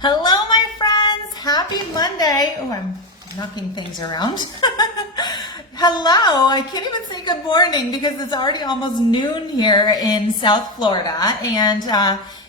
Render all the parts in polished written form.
Hello, my friends. Happy Monday. Oh, I'm knocking things around. Hello. I can't even say good morning because it's already almost noon here in South Florida. And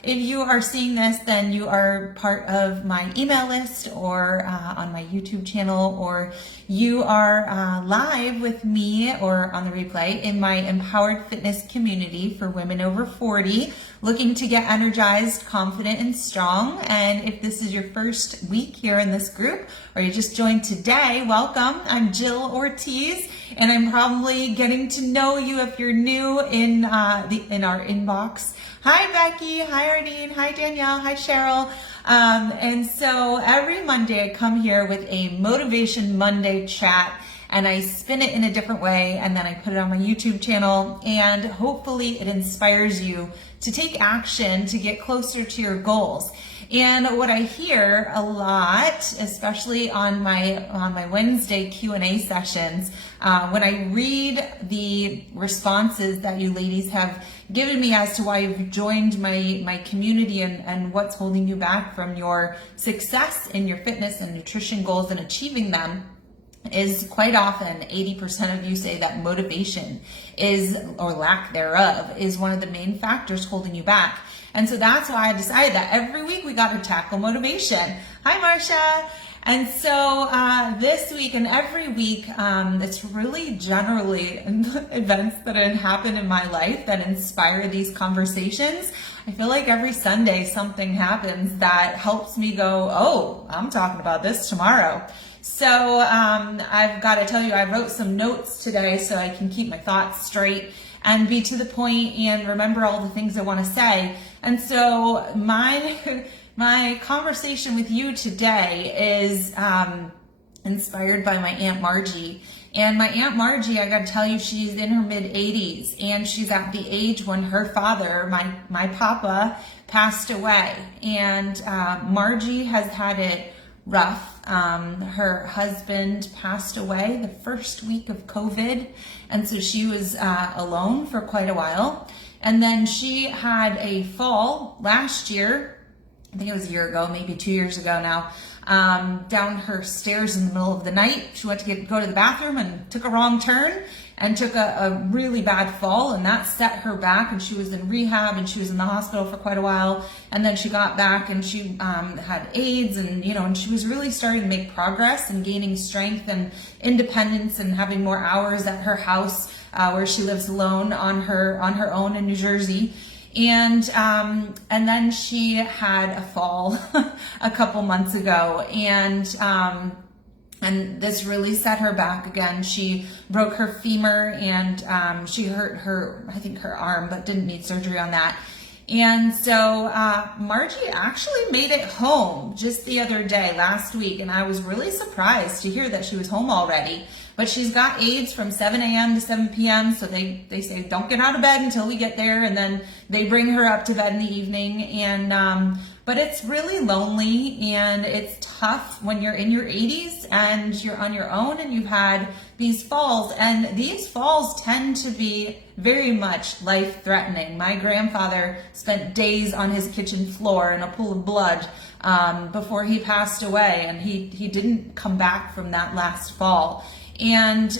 if you are seeing this, then you are part of my email list or on my YouTube channel, or you are live with me or on the replay in my Empowered Fitness community for women over 40, looking to get energized, confident, and strong. And if this is your first week here in this group, or you just joined today, welcome. I'm Jill Ortiz, and I'm probably getting to know you if you're new in our inbox. Hi, Becky. Hi, Ardeen. Hi, Danielle. Hi, Cheryl. And so every Monday I come here with a Motivation Monday chat, and I spin it in a different way, and then I put it on my YouTube channel, and hopefully it inspires you to take action to get closer to your goals. And what I hear a lot, especially on my Wednesday Q&A sessions, when I read the responses that you ladies have given me as to why you've joined my community and what's holding you back from your success in your fitness and nutrition goals and achieving them, is quite often 80% of you say that motivation is, or lack thereof, is one of the main factors holding you back. And so that's why I decided that every week we got to tackle motivation. Hi, Marcia. And so this week and every week, it's really generally events that happen in my life that inspire these conversations. I feel like every Sunday something happens that helps me go, oh, I'm talking about this tomorrow. So I've got to tell you, I wrote some notes today so I can keep my thoughts straight and be to the point and remember all the things I want to say. And so my conversation with you today is inspired by my Aunt Margie. And my Aunt Margie, I got to tell you, she's in her mid 80s, and she's at the age when her father, my papa, passed away. And Margie has had it rough. Her husband passed away the first week of COVID, and so she was alone for quite a while. And then she had a fall last year, I think it was a year ago, maybe 2 years ago now, down her stairs in the middle of the night. She went to go to the bathroom and took a wrong turn and took a really bad fall, and that set her back, and she was in rehab and she was in the hospital for quite a while. And then she got back and she had AIDS, and and she was really starting to make progress and gaining strength and independence and having more hours at her house where she lives alone on her own in New Jersey. And then she had a fall a couple months ago, and this really set her back again. She broke her femur, and she hurt her arm, but didn't need surgery on that. And so Margie actually made it home just the other day, last week, and I was really surprised to hear that she was home already. But she's got aides from 7 a.m. to 7 p.m., so they say don't get out of bed until we get there, and then they bring her up to bed in the evening. And but it's really lonely, and it's tough when you're in your 80s and you're on your own and you've had these falls, and these falls tend to be very much life-threatening. My grandfather spent days on his kitchen floor in a pool of blood before he passed away, and he didn't come back from that last fall. And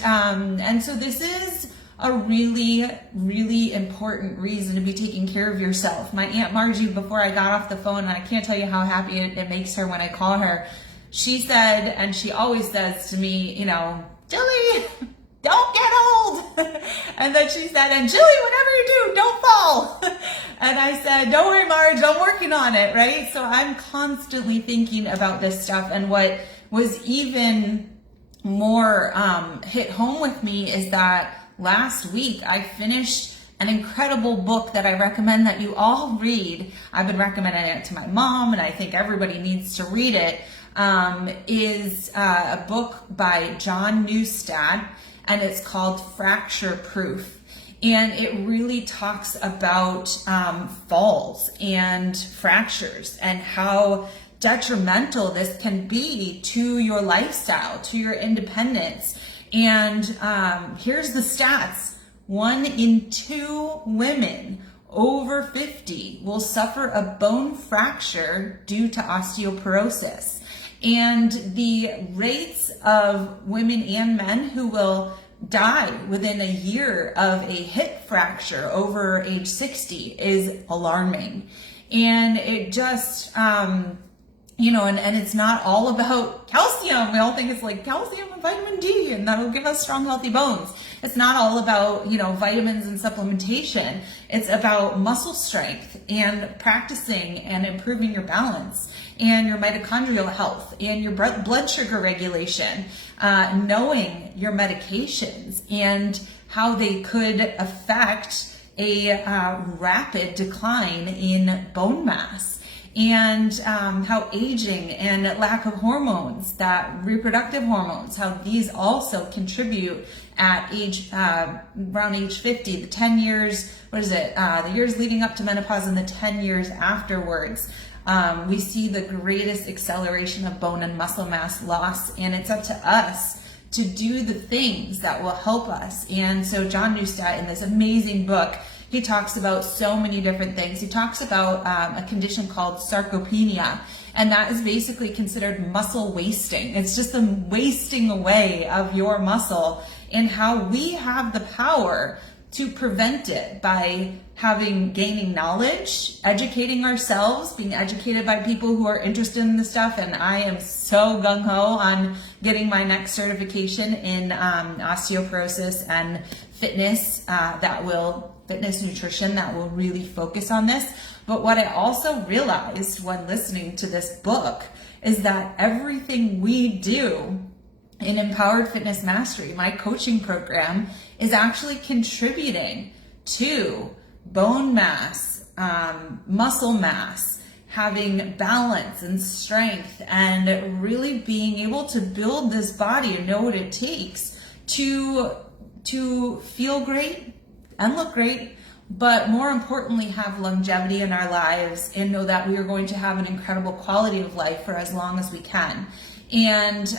so this is a really, really important reason to be taking care of yourself. My Aunt Margie, before I got off the phone, and I can't tell you how happy it makes her when I call her, she said, and she always says to me, Jilly, don't get old. And then she said, and Jilly, whatever you do, don't fall. And I said, don't worry, Marge, I'm working on it, right? So I'm constantly thinking about this stuff. And what was even more hit home with me is that last week I finished an incredible book that I recommend that you all read. I've been recommending it to my mom, and I think everybody needs to read it. Is a book by John Newstad, and it's called Fracture Proof. And it really talks about falls and fractures and how detrimental this can be to your lifestyle, to your independence. And here's the stats. 1 in 2 women over 50 will suffer a bone fracture due to osteoporosis. And the rates of women and men who will die within a year of a hip fracture over age 60 is alarming. And it just, and it's not all about calcium. We all think it's like calcium and vitamin D and that'll give us strong, healthy bones. It's not all about, vitamins and supplementation. It's about muscle strength and practicing and improving your balance and your mitochondrial health and your blood sugar regulation, knowing your medications and how they could affect a rapid decline in bone mass, and how aging and lack of hormones, that reproductive hormones, how these also contribute at age, around age 50, the 10 years, the years leading up to menopause and the 10 years afterwards. We see the greatest acceleration of bone and muscle mass loss, and it's up to us to do the things that will help us. And so John Neustadt, in this amazing book, he talks about so many different things. He talks about a condition called sarcopenia, and that is basically considered muscle wasting. It's just the wasting away of your muscle, and how we have the power to prevent it by gaining knowledge, educating ourselves, being educated by people who are interested in this stuff. And I am so gung-ho on getting my next certification in osteoporosis and fitness, fitness nutrition that will really focus on this. But what I also realized when listening to this book is that everything we do in Empowered Fitness Mastery, my coaching program, is actually contributing to bone mass, muscle mass, having balance and strength, and really being able to build this body and know what it takes to feel great and look great, but more importantly, have longevity in our lives and know that we are going to have an incredible quality of life for as long as we can. And,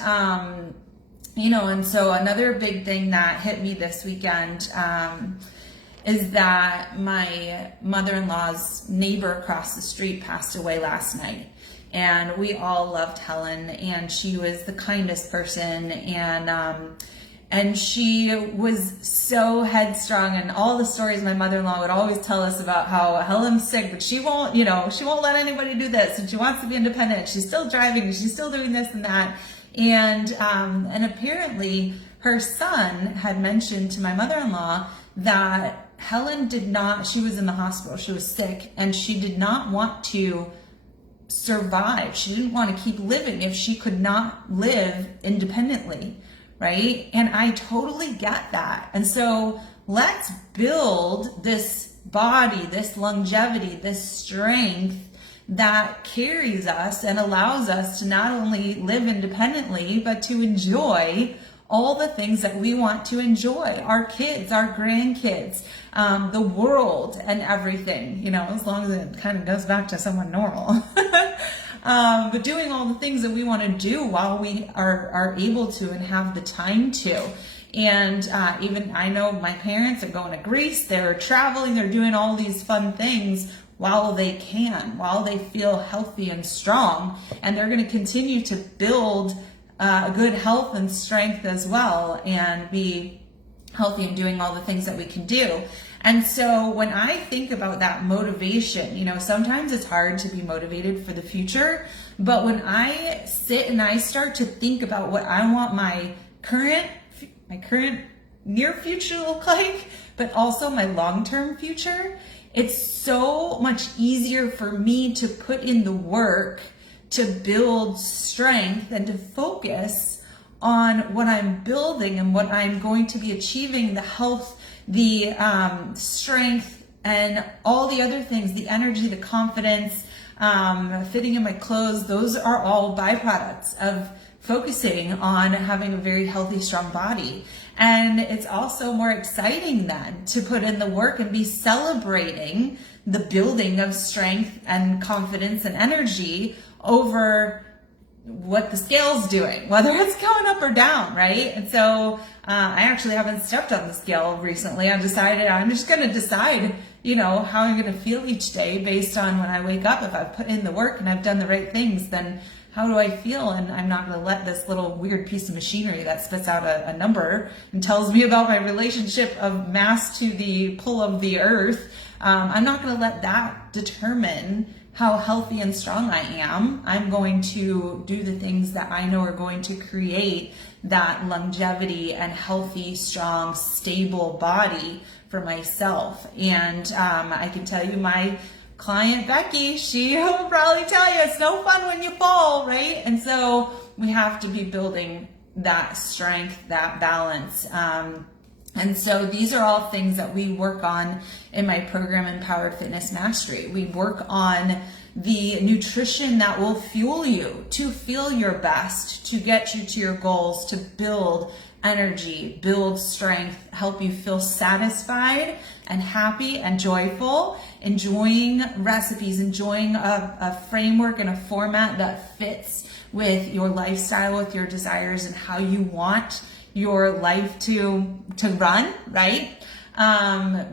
and so another big thing that hit me this weekend is that my mother-in-law's neighbor across the street passed away last night. And we all loved Helen, and she was the kindest person, and she was so headstrong, and all the stories my mother-in-law would always tell us about how Helen's sick, but she won't let anybody do this, and she wants to be independent. She's still driving, she's still doing this and that. And apparently her son had mentioned to my mother-in-law that Helen she was in the hospital, she was sick, and she did not want to survive. She didn't want to keep living if she could not live independently, right? And I totally get that. And so let's build this body, this longevity, this strength that carries us and allows us to not only live independently, but to enjoy all the things that we want to enjoy, our kids, our grandkids, the world and everything, as long as it kind of goes back to somewhat normal. But doing all the things that we want to do while we are able to and have the time to. And even I know my parents are going to Greece, they're traveling, they're doing all these fun things while they can, while they feel healthy and strong. And they're going to continue to build good health and strength as well, and be healthy and doing all the things that we can do. And so when I think about that motivation, sometimes it's hard to be motivated for the future, but when I sit and I start to think about what I want my current near future to look like, but also my long-term future, it's so much easier for me to put in the work to build strength and to focus on what I'm building and what I'm going to be achieving, the health, the strength, and all the other things, the energy, the confidence, fitting in my clothes. Those are all byproducts of focusing on having a very healthy, strong body. And it's also more exciting then to put in the work and be celebrating the building of strength and confidence and energy over what the scale's doing, whether it's going up or down, right? And so I actually haven't stepped on the scale recently. I've decided I'm just going to decide how I'm going to feel each day based on when I wake up. If I've put in the work and I've done the right things, then how do I feel? And I'm not going to let this little weird piece of machinery that spits out a number and tells me about my relationship of mass to the pull of the earth. I'm not going to let that determine how healthy and strong I am. I'm going to do the things that I know are going to create that longevity and healthy, strong, stable body for myself. And I can tell you, my client Becky, she will probably tell you it's no fun when you fall, right? And so we have to be building that strength, that balance. And so these are all things that we work on in my program, Empowered Fitness Mastery. We work on the nutrition that will fuel you to feel your best, to get you to your goals, to build energy, build strength, help you feel satisfied and happy and joyful, enjoying recipes, enjoying a framework and a format that fits with your lifestyle, with your desires and how you want your life to run, right?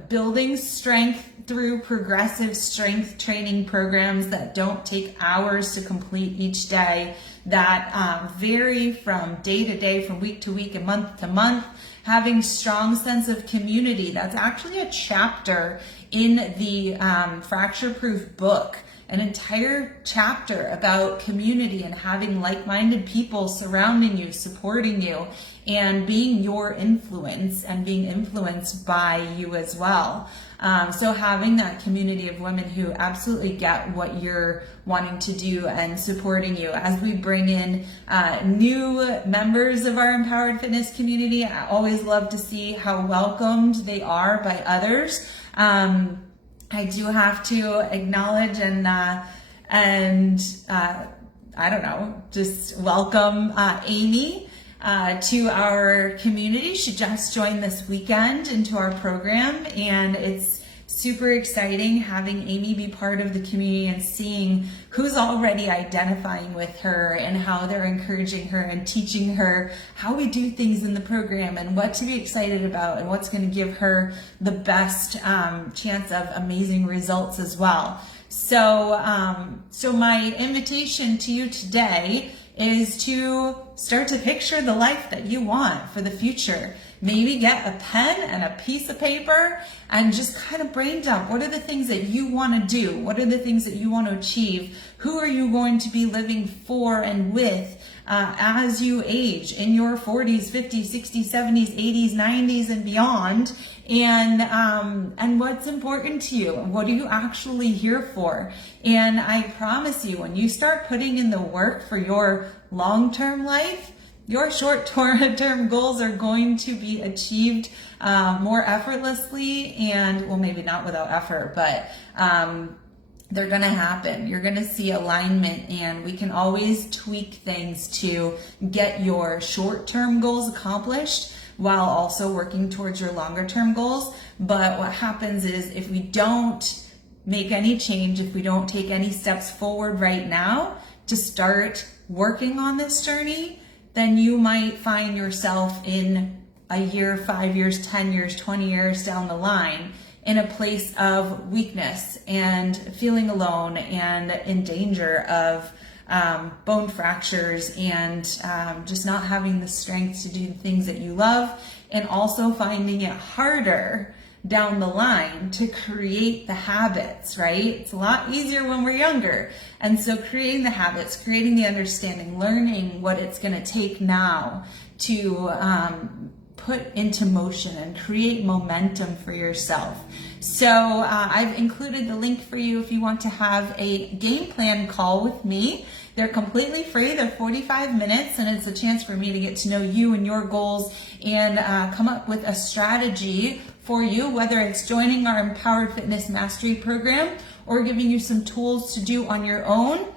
Building strength through progressive strength training programs that don't take hours to complete each day, that vary from day to day, from week to week, and month to month. Having strong sense of community. That's actually a chapter in the Fracture Proof book. An entire chapter about community and having like-minded people surrounding you, supporting you, and being your influence and being influenced by you as well. So having that community of women who absolutely get what you're wanting to do and supporting you. As we bring in new members of our Empowered Fitness community, I always love to see how welcomed they are by others. I do have to acknowledge and just welcome Amy to our community. She just joined this weekend into our program, and it's super exciting having Amy be part of the community and seeing who's already identifying with her and how they're encouraging her and teaching her how we do things in the program and what to be excited about and what's going to give her the best chance of amazing results as well. So my invitation to you today is to start to picture the life that you want for the future. Maybe get a pen and a piece of paper and just kind of brain dump. What are the things that you want to do? What are the things that you want to achieve? Who are you going to be living for and with as you age in your 40s, 50s, 60s, 70s, 80s, 90s, and beyond? And what's important to you? What are you actually here for? And I promise you, when you start putting in the work for your long-term life, your short-term goals are going to be achieved more effortlessly, and, well, maybe not without effort, but they're going to happen. You're going to see alignment, and we can always tweak things to get your short-term goals accomplished while also working towards your longer-term goals. But what happens is, if we don't make any change, if we don't take any steps forward right now to start working on this journey, then you might find yourself in a year, 5 years, 10 years, 20 years down the line in a place of weakness and feeling alone and in danger of bone fractures and just not having the strength to do the things that you love, and also finding it harder down the line to create the habits, right? It's a lot easier when we're younger. And so creating the habits, creating the understanding, learning what it's going to take now to put into motion and create momentum for yourself. So I've included the link for you if you want to have a game plan call with me. They're completely free. They're 45 minutes, and it's a chance for me to get to know you and your goals and come up with a strategy for you, whether it's joining our Empowered Fitness Mastery program or giving you some tools to do on your own,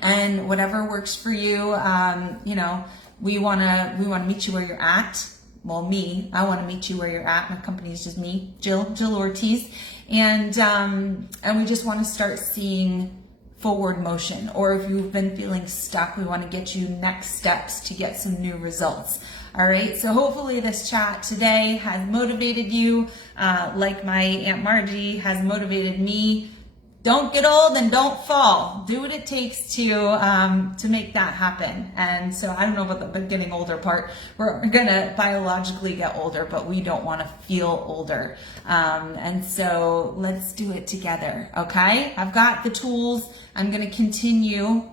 and whatever works for you. We want to meet you where you're at. Well, I want to meet you where you're at. My company is just me, Jill Ortiz, and we just want to start seeing forward motion, or if you've been feeling stuck, we want to get you next steps to get some new results. All right, so hopefully this chat today has motivated you, like my Aunt Margie has motivated me. Don't get old and don't fall. Do what it takes to make that happen. And so I don't know about the getting older part. We're gonna biologically get older, but we don't want to feel older. And so let's do it together, okay? I've got the tools. I'm gonna continue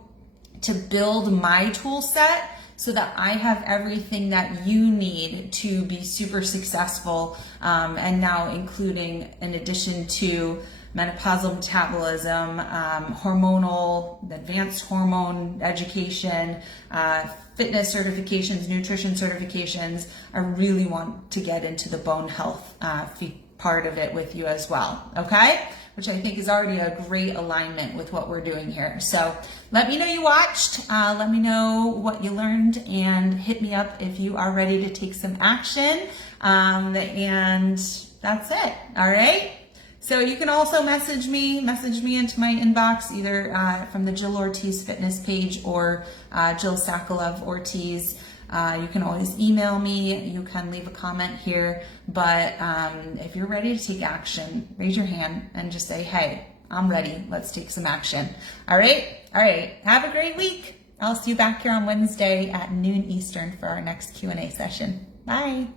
to build my tool set so that I have everything that you need to be super successful, and now including, in addition to menopausal metabolism, hormonal, advanced hormone education, fitness certifications, nutrition certifications. I really want to get into the bone health part of it with you as well, okay? Which I think is already a great alignment with what we're doing here. So let me know you watched, let me know what you learned, and hit me up if you are ready to take some action. And that's it, all right? So you can also message me into my inbox, either from the Jill Ortiz Fitness page or Jill Sakalov Ortiz. You can always email me. You can leave a comment here. But if you're ready to take action, raise your hand and just say, hey, I'm ready. Let's take some action. All right. Have a great week. I'll see you back here on Wednesday at noon Eastern for our next Q&A session. Bye.